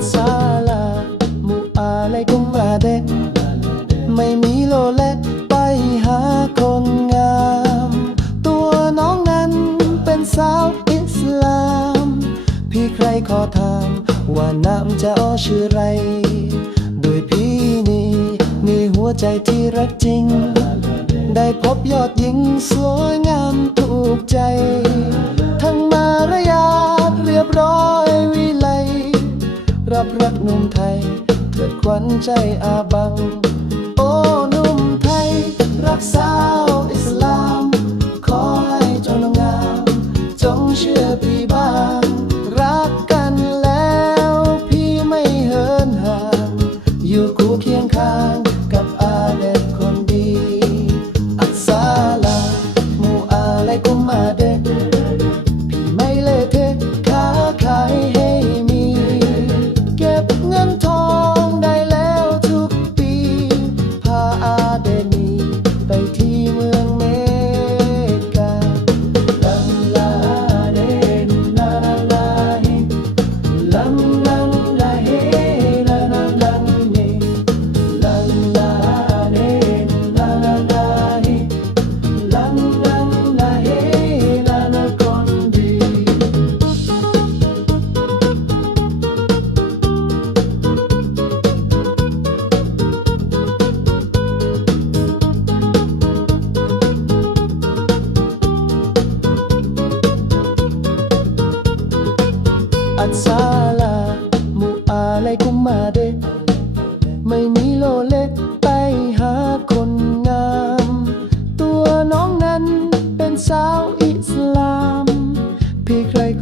อัสสลามุอะลัยกุมวาเดไม่มีโลเลไปหาคนงาม ตัวน้องนั้นเป็นสาวอิสลาม พี่ใครขอถามว่าน้ำจะอ้อชื่อไร โดยพี่นี่มีหัวใจที่รักจริง ได้พบยอดหญิงสวยงามถูกใจ ทั้งมารยาทเรียบร้อย รับรักหนุ่มไทย เกิดขวัญใจอาบัง โอ้หนุ่มไทย รักษา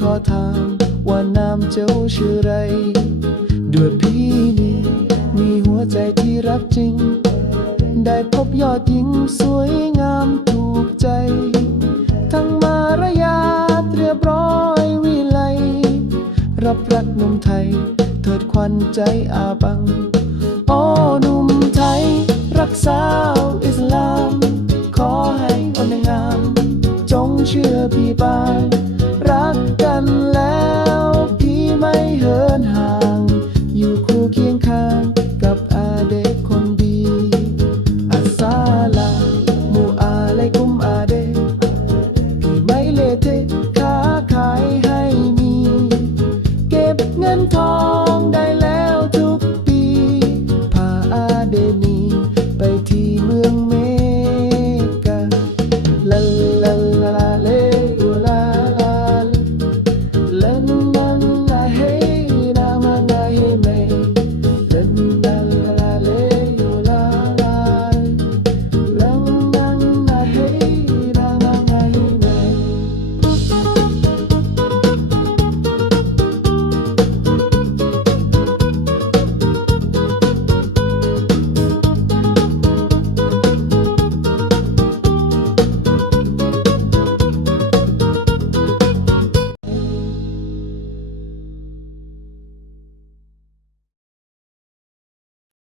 ขอถามว่านามเจ้าชื่อไร ด้วยพี่นี่มีหัวใจที่รักจริง ได้พบยอดหญิงสวยงามถูกใจ ทั้งมารยาทเรียบร้อยวิไล รับรักนุ่มไทย เถิดควันใจอาบัง โอ้หนุ่มไทย รักสาวอิสลาม